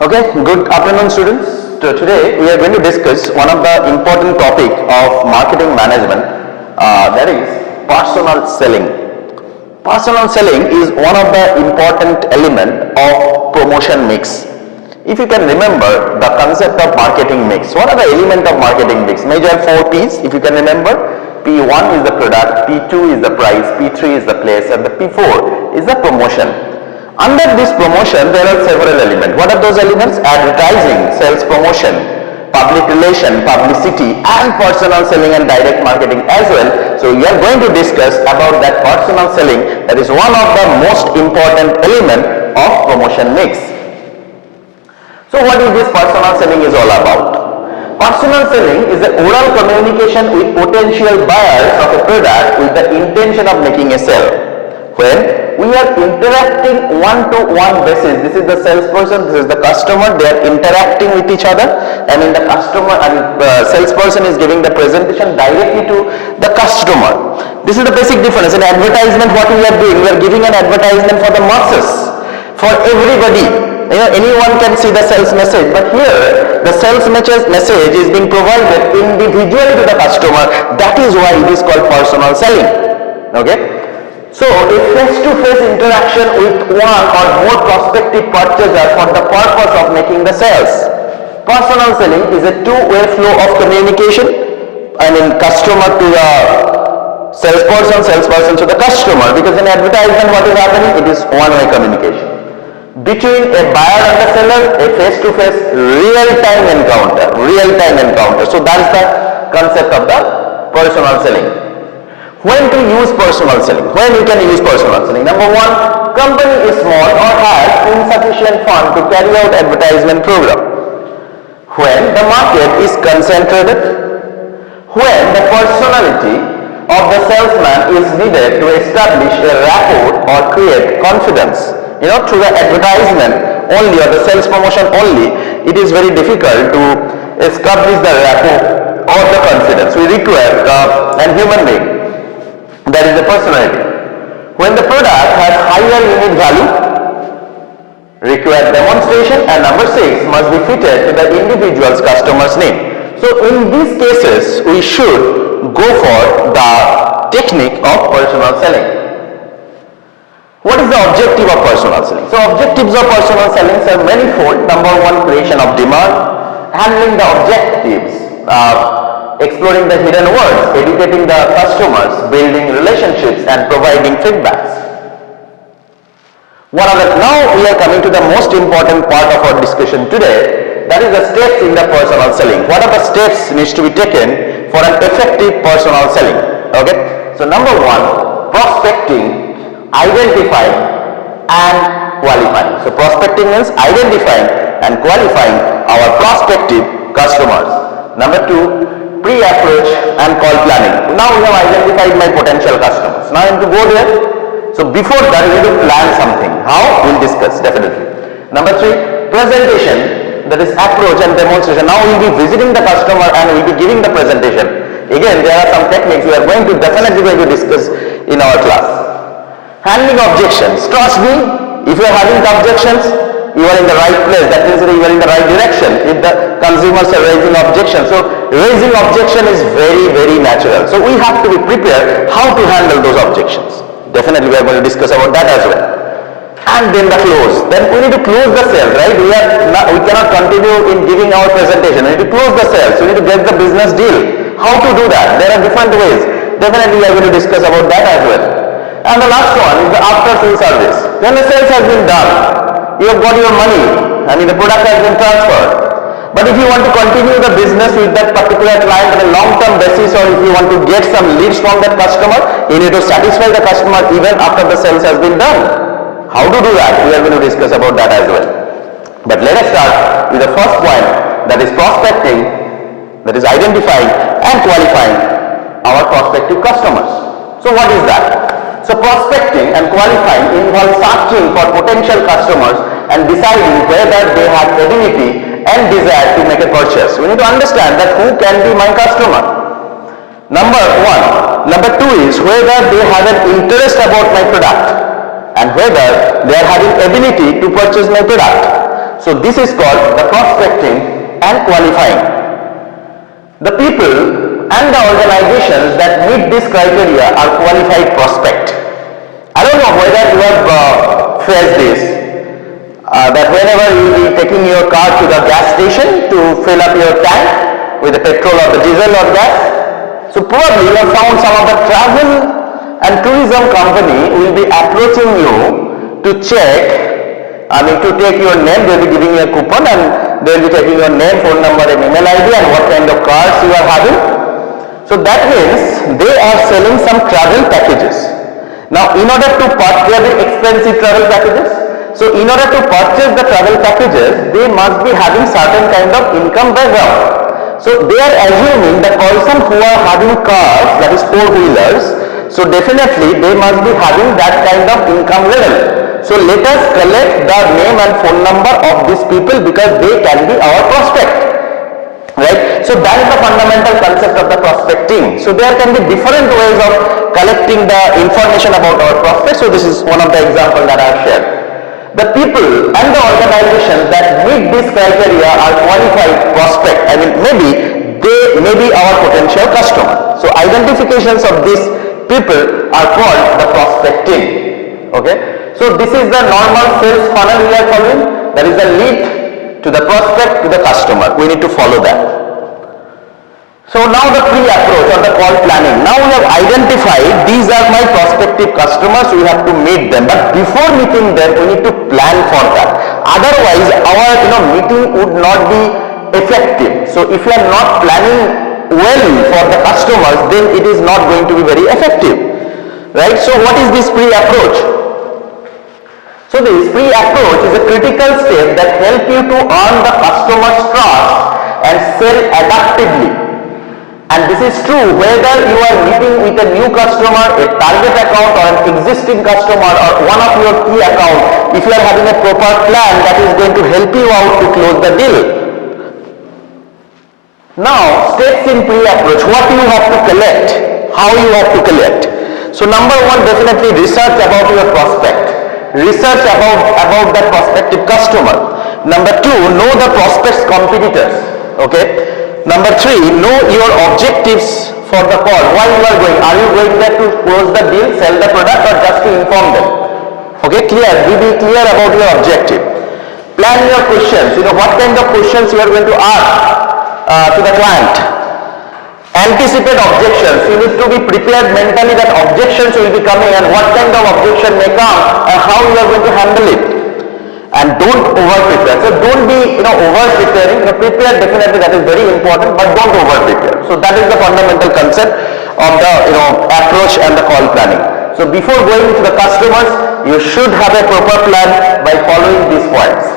Okay, good afternoon students. Today we are going to discuss one of the important topic of marketing management, that is personal selling. Personal selling is one of the important element of promotion mix. If you can remember the concept of marketing mix, what are the element of marketing mix? Major 4 P's, if you can remember. P1 is the product, P2 is the price, P3 is the place, and the P4 is the promotion. Under this promotion, there are several elements. What are those elements? Advertising, sales promotion, public relation, publicity, and personal selling and direct marketing as well. So we are going to discuss about that personal selling, that is one of the most important element of promotion mix. So what is this personal selling is all about? Personal selling is the oral communication with potential buyers of a product with the intention of making a sale. When we are interacting one-to-one basis, this is the salesperson, this is the customer, they are interacting with each other, and in the customer and salesperson is giving the presentation directly to the customer. This is the basic difference. In advertisement, what we are doing, we are giving an advertisement for the masses, for everybody. Anyone can see the sales message, but here the sales message is being provided individually to the customer. That is why it is called personal selling. Okay. So a face-to-face interaction with one or more prospective purchaser for the purpose of making the sales. Personal selling is a two-way flow of communication. Customer to the salesperson, salesperson to the customer. Because in advertisement, what is happening? It is one-way communication. Between a buyer and the seller, a face-to-face real-time encounter. So that is the concept of the personal selling. When to use personal selling? When you can use personal selling? Number one, company is small or has insufficient fund to carry out advertisement program. When the market is concentrated. When the personality of the salesman is needed to establish a rapport or create confidence. Through the advertisement only or the sales promotion only, it is very difficult to establish the rapport or the confidence. We require a human being, that is the personality. When the product has higher unit value, require demonstration, and number 6 must be fitted to the individual's customer's need. So in these cases, we should go for the technique of personal selling. What is the objective of personal selling? So objectives of personal selling are manifold. Number 1, creation of demand, handling the objectives, exploring the hidden words, educating the customers, building relationships, and providing feedbacks. Now we are coming to the most important part of our discussion today, that is the steps in the personal selling. What are the steps needs to be taken for an effective personal selling? Okay. So number 1, prospecting, identifying and qualifying. So prospecting means identifying and qualifying our prospective customers. Number 2, pre-approach and call planning. Now we have identified my potential customers. Now I need to go there. So before that we need to plan something. How? We'll discuss definitely. Number 3, presentation, that is approach and demonstration. Now we'll be visiting the customer and we'll be giving the presentation. Again, there are some techniques we are definitely going to discuss in our class. Handling objections. Trust me, if you are having objections, you are in the right place. That means that you are in the right direction. If the consumers are raising objections, so raising objection is very, very natural. So we have to be prepared how to handle those objections. Definitely we are going to discuss about that as well. And then the close. Then we need to close the sale, right? We cannot continue in giving our presentation. We need to close the sale. So we need to get the business deal. How to do that? There are different ways. Definitely we are going to discuss about that as well. And the last one is the after sales service. When the sales has been done, you have got your money, the product has been transferred. But if you want to continue the business with that particular client on a long-term basis, or if you want to get some leads from that customer, you need to satisfy the customer even after the sales has been done. How to do that? We are going to discuss about that as well. But let us start with the first point, that is prospecting, that is identifying and qualifying our prospective customers. So what is that? So prospecting and qualifying involves searching for potential customers and deciding whether they have ability and desire to make a purchase. We need to understand that who can be my customer. Number 1. Number 2 is whether they have an interest about my product and whether they are having ability to purchase my product. So this is called the prospecting and qualifying. The people and the organizations that meet this criteria are qualified prospect. I don't know whether you have faced this, that whenever you will be taking your car to the gas station to fill up your tank with the petrol or the diesel or gas, so probably you have found some of the travel and tourism company will be approaching you to check, to take your name. They will be giving you a coupon and they will be taking your name, phone number and email ID and what kind of cars you are having. So that means they are selling some travel packages. Now in order to purchase, they are very expensive travel packages. So in order to purchase the travel packages, they must be having certain kind of income background. So they are assuming the person who are having cars, that is four-wheelers, so definitely they must be having that kind of income level. So let us collect the name and phone number of these people because they can be our prospect. Right? So that is the fundamental concept of the prospecting. So there can be different ways of collecting the information about our prospects. So this is one of the examples that I have shared. The people and the organizations that meet this criteria are qualified prospect. Maybe they may be our potential customer. So identifications of these people are called the prospecting. Okay. So this is the normal sales funnel we are following. That is the lead to the prospect to the customer. We need to follow that. So now the pre-approach or the call planning. Now we have identified these are my prospective customers. We have to meet them. But before meeting them, we need to plan for that. Otherwise, our meeting would not be effective. So if you are not planning well for the customers, then it is not going to be very effective. Right? So what is this pre-approach? So this pre-approach is a critical step that helps you to earn the customer's trust and sell adaptively. And this is true whether you are meeting with a new customer, a target account or an existing customer or one of your key accounts. If you are having a proper plan that is going to help you out to close the deal. Now steps in pre-approach, what you have to collect, how you have to collect. So number one, definitely research about your prospect. Research about that prospective customer. Number two, know the prospect's competitors. Okay. Number three, know your objectives for the call. Why you are going? Are you going there to close the deal, sell the product, or just to inform them? Okay, clear. Be clear about your objective. Plan your questions. What kind of questions you are going to ask to the client. Anticipate objections. You need to be prepared mentally that objections will be coming and what kind of objection may come and how you are going to handle it. And don't over prepare. So don't be over preparing. Prepare definitely, that is very important, but don't over prepare. So that is the fundamental concept of the approach and the call planning. So before going to the customers, you should have a proper plan by following these points.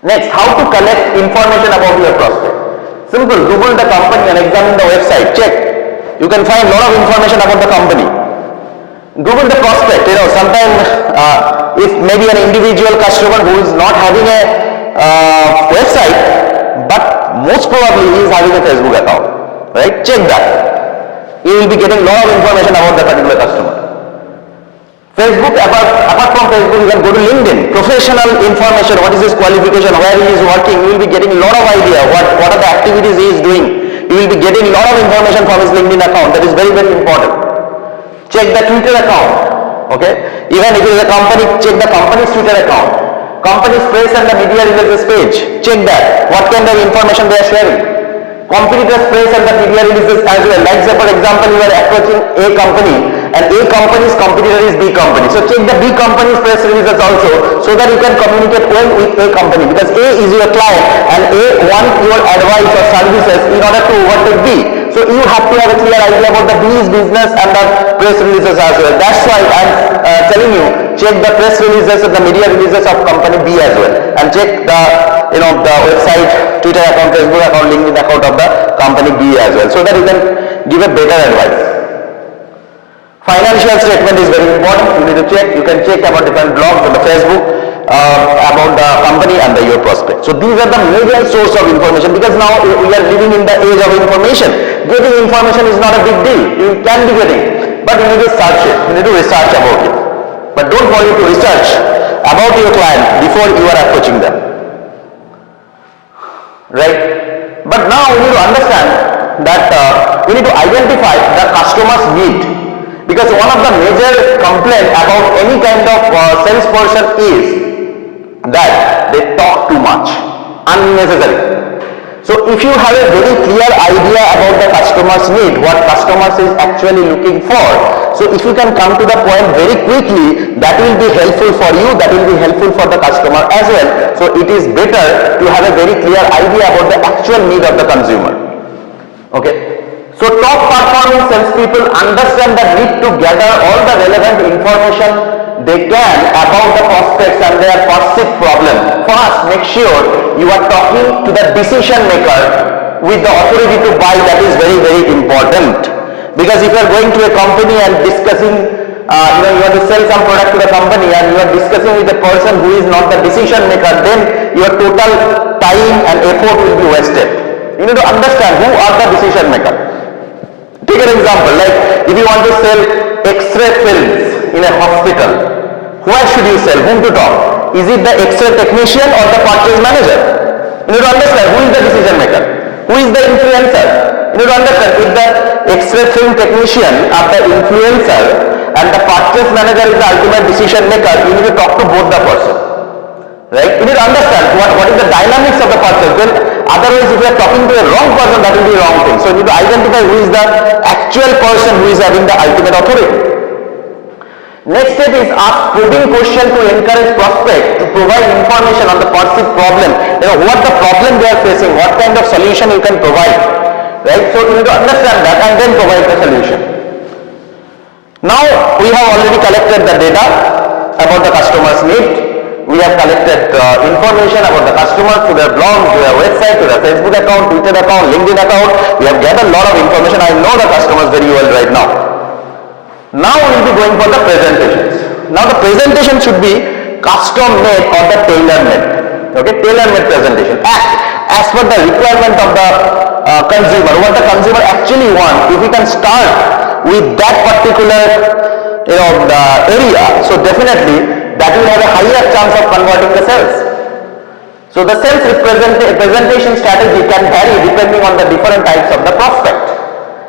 Next, how to collect information about your prospect. Simple, Google the company and examine the website, check. You can find a lot of information about the company. Google the prospect, sometimes if maybe an individual customer who is not having a website, but most probably he is having a Facebook account, right? Check that. You will be getting a lot of information about that particular customer. Facebook, apart from Facebook, you can go to LinkedIn. Professional information, what is his qualification, where he is working, you will be getting a lot of idea, what are the activities he is doing. You will be getting a lot of information from his LinkedIn account. That is very, very important. Check the Twitter account. Okay? Even if it is a company, check the company's Twitter account. Company's press and the media releases page. Check that. What kind of information they are sharing. Competitors' press and the media releases as well. Like say for example, you are approaching A company and A company's competitor is B company. So check the B company's press releases also so that you can communicate well with A company because A is your client and A wants your advice or services in order to overtake B. So you have to have a clear idea about the B's business and the press releases as well. That's why I'm telling you, check the press releases and the media releases of company B as well, and check the the website, Twitter account, Facebook account, LinkedIn account of the company B as well, so that you can give a better advice. Financial statement is very important. You need to check. You can check about different blogs on the Facebook about the company and your prospect. So these are the major source of information because now we are living in the age of information. Getting information is not a big deal. You can be getting, but you need to search it. You need to research about it. But don't forget to research about your client before you are approaching them. Right? But now we need to understand that we need to identify the customer's need, because one of the major complaints about any kind of salesperson is that they talk too much, unnecessary. So if you have a very clear idea about the customer's need, what customers is actually looking for, so if you can come to the point very quickly, that will be helpful for you, that will be helpful for the customer as well. So it is better to have a very clear idea about the actual need of the consumer. Okay. So top performing salespeople understand the need to gather all the relevant information they can about the prospects and their perceived problem. First, make sure you are talking to the decision maker with the authority to buy. That is very, very important. Because if you are going to a company and discussing, you want to sell some product to the company and you are discussing with a person who is not the decision maker, then your total time and effort will be wasted. You need to understand who are the decision maker. Take an example, like if you want to sell X-ray films in a hospital, where should you sell? Whom to talk? Is it the X-ray technician or the purchase manager? You need to understand who is the decision maker, who is the influencer. You need to understand if the X-ray film technician are the influencer and the purchase manager is the ultimate decision maker. You need to talk to both the person. Right? You need to understand what is the dynamics of the purchase. Then otherwise, if you are talking to a wrong person, that will be a wrong thing. So you need to identify who is the actual person who is having the ultimate authority. Next step is ask probing question to encourage prospect to provide information on the perceived problem. What the problem they are facing, what kind of solution you can provide. Right? So you need to understand that and then provide the solution. Now we have already collected the data about the customer's need. We have collected information about the customer through their blog, to their website, to their Facebook account, Twitter account, LinkedIn account. We have gathered a lot of information. I know the customers very well right now. Now we will be going for the presentations. Now the presentation should be custom made or the tailor made. Okay, tailor made presentation. As per the requirement of the consumer, what the consumer actually wants. If we can start with that particular the area, so definitely that will have a higher chance of converting the sales. So the sales presentation strategy can vary depending on the different types of the prospect.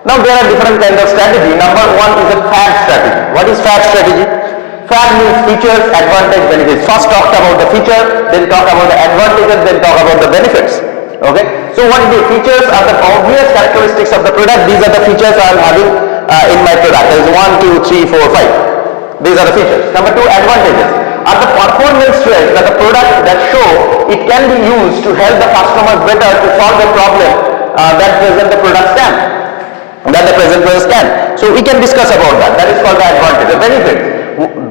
Now there are different kinds of strategy. Number one is a FAD strategy. What is FAD strategy? FAD means features, advantage, benefits. First talk about the feature, then talk about the advantages, then talk about the benefits. Okay. So what the features are the obvious characteristics of the product. These are the features I am having in my product. There is 1, 2, 3, 4, 5. These are the features. Number two, advantages are the performance traits that the product that show it can be used to help the customers better to solve a problem that present the product can. So we can discuss about that. That is called the advantage. The benefits.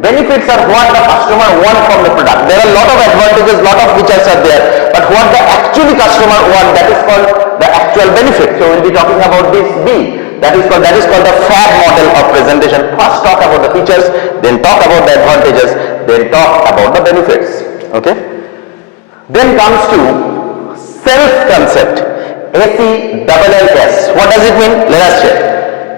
Benefits are what the customer wants from the product. There are a lot of advantages, lot of features are there, but what the actually customer wants, that is called the actual benefit. So we'll be talking about this B. That is called the FAD model of presentation. First talk about the features, then talk about the advantages, then talk about the benefits. Okay. Then comes to self concept. SELLS. What does it mean? Let us check.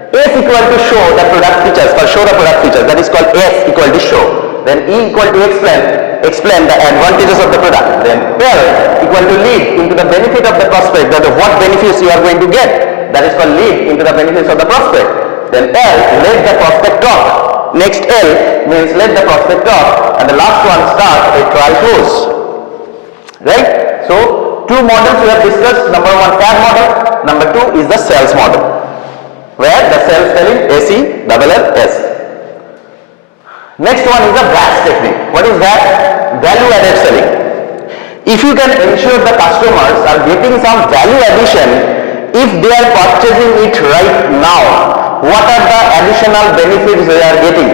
S equal to show the product features, or show the product features. That is called S equal to show. Then E equal to explain the advantages of the product. Then L equal to lead into the benefit of the prospect, that what benefits you are going to get. That is called lead into the benefits of the prospect. Then L, let the prospect talk. Next L means let the prospect talk. And the last one, start a trial close. Right? So two models we have discussed. Number one, FAD model. Number two is the sales model, where the sales selling SELLS. Next one is the VAS technique. What is that? Value added selling. If you can ensure the customers are getting some value addition, if they are purchasing it right now, what are the additional benefits they are getting?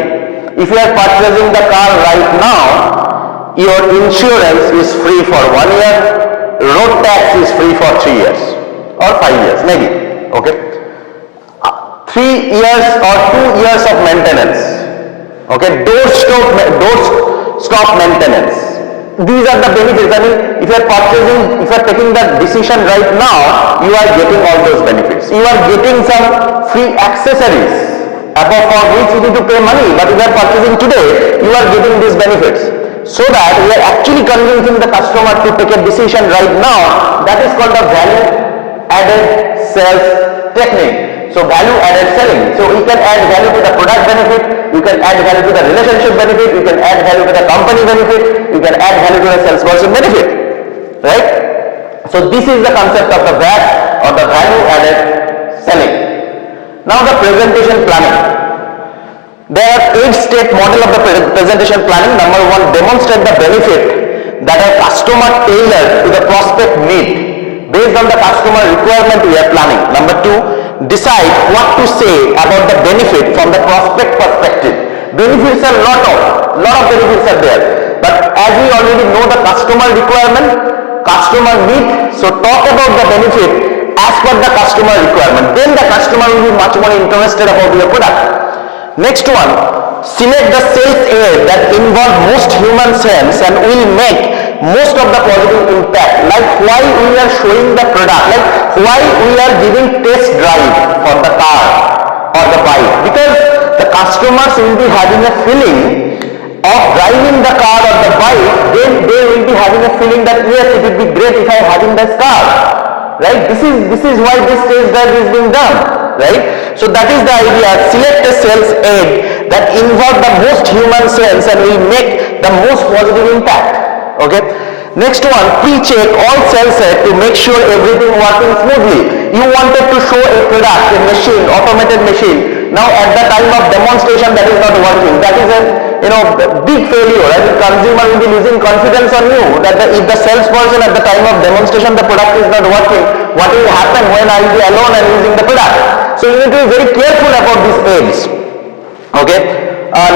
If you are purchasing the car right now, your insurance is free for 1 year, road tax is free for 3 years or 5 years maybe. Okay. 3 years or 2 years of maintenance. Okay. Door stop maintenance. These are the benefits. I mean, if you are taking the decision right now, you are getting all those benefits. You are getting some free accessories above for which you need to pay money, but if you are purchasing today, you are getting these benefits. so that we are actually convincing the customer to take a decision right now. That is called the value added sales technique. So value added selling. So you can add value to the product benefit, you can add value to the relationship benefit, you can add value to the company benefit, you can add value to the salesperson benefit, right? So this is the concept of the VAS or the value added selling. Now the presentation planning. There are 8-step model of the presentation planning. Number 1, demonstrate the benefit that are customer tailored to the prospect need based on the customer requirement we are planning. Number 2, decide what to say about the benefit from the prospect perspective. Benefits are lot of benefits are there, but as we already know the customer requirement, customer need, so talk about the benefit as per the customer requirement. Then the customer will be much more interested about your product. Next one, select the sales aid that involve most human sense and will make most of the positive impact, like why we are showing the product, like why we are giving test drive for the car or the bike, because the customers will be having a feeling of driving the car or the bike, then they will be having a feeling that yes, it would be great if I am having this car, right? This is why this test drive is being done. Right? So that is the idea. Select a sales aid that involve the most human sense and will make the most positive impact. Okay. Next one, pre-check all sales aid to make sure everything working smoothly. You wanted to show a product, a machine, automated machine. Now at the time of demonstration that is not working. That is a big failure. And the consumer will be losing confidence on you. That if the salesperson at the time of demonstration the product is not working, what will happen when I will be alone and using the product? So you need to be very careful about these aids. Okay.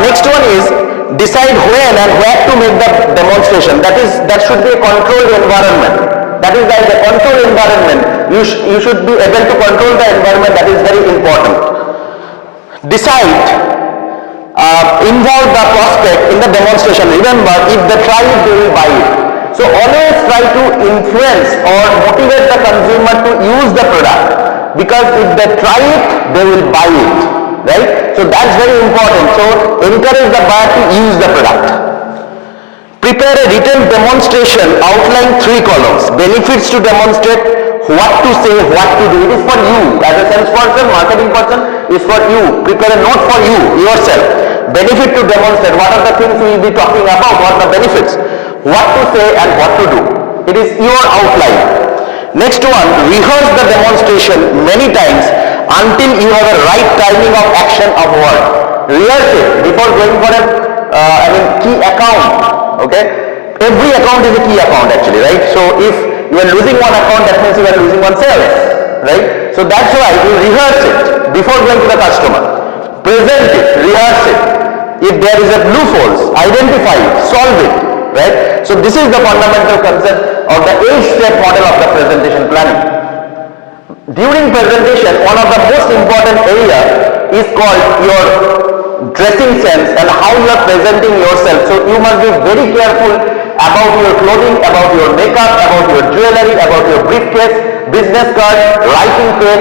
Next one is decide when and where to make the demonstration. That should be a controlled environment. That is like the controlled environment. You should be able to control the environment. That is very important. Decide. Involve the prospect in the demonstration. Remember, if they try it, they will buy it. So always try to influence or motivate the consumer to use the product, because if they try it, they will buy it, right? So that's very important. So encourage the buyer to use the product. Prepare a written demonstration outline 3 columns. Benefits to demonstrate, what to say, what to do. It is for you as a salesperson, marketing person, is for you. Prepare a note for you yourself. Benefit to demonstrate, what are the things we will be talking about, what are the benefits, what to say and what to do. It is your outline. Next one, rehearse the demonstration many times until you have a right timing of action of word. Rehearse it before going for a key account. Okay, every account is a key account actually, right? So if you are losing one account, that means you are losing one sales, right? So that's why you rehearse it before going to the customer. Present it, rehearse it. If there is a blue falls, identify it, solve it, right? So this is the fundamental concept of the 8-step model of the presentation planning. During presentation, one of the most important area is called your dressing sense and how you are presenting yourself. So you must be very careful about your clothing, about your makeup, about your jewelry, about your briefcase, business card, writing pen,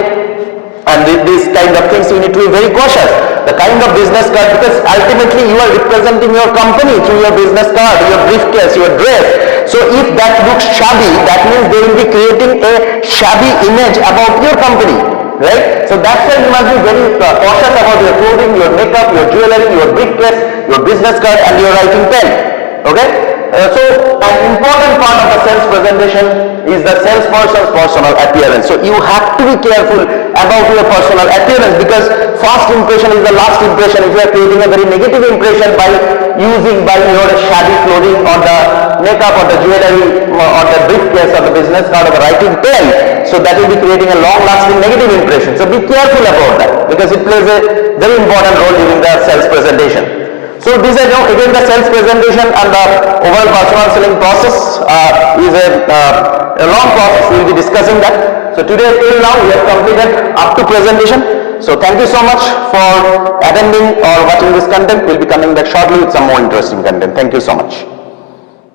and these kind of things you need to be very cautious. The kind of business card, because ultimately you are representing your company through your business card, your briefcase, your dress. So if that looks shabby, that means they will be creating a shabby image about your company, right? So that's why you must be very cautious about your clothing, your makeup, your jewelry, your briefcase, your business card and your writing pen. Okay? So an important part of the sales presentation is the salesperson's personal appearance. So you have to be careful about your personal appearance, because first impression is the last impression. If you are creating a very negative impression by your shabby clothing or the makeup or the jewelry or the briefcase or the business card or the writing pen, so that will be creating a long-lasting negative impression. So be careful about that, because it plays a very important role during the sales presentation. So these are again the sales presentation and the overall personal selling process is a long process. We will be discussing that. So today till now we have completed up to presentation. So thank you so much for attending or watching this content. We will be coming back shortly with some more interesting content. Thank you so much.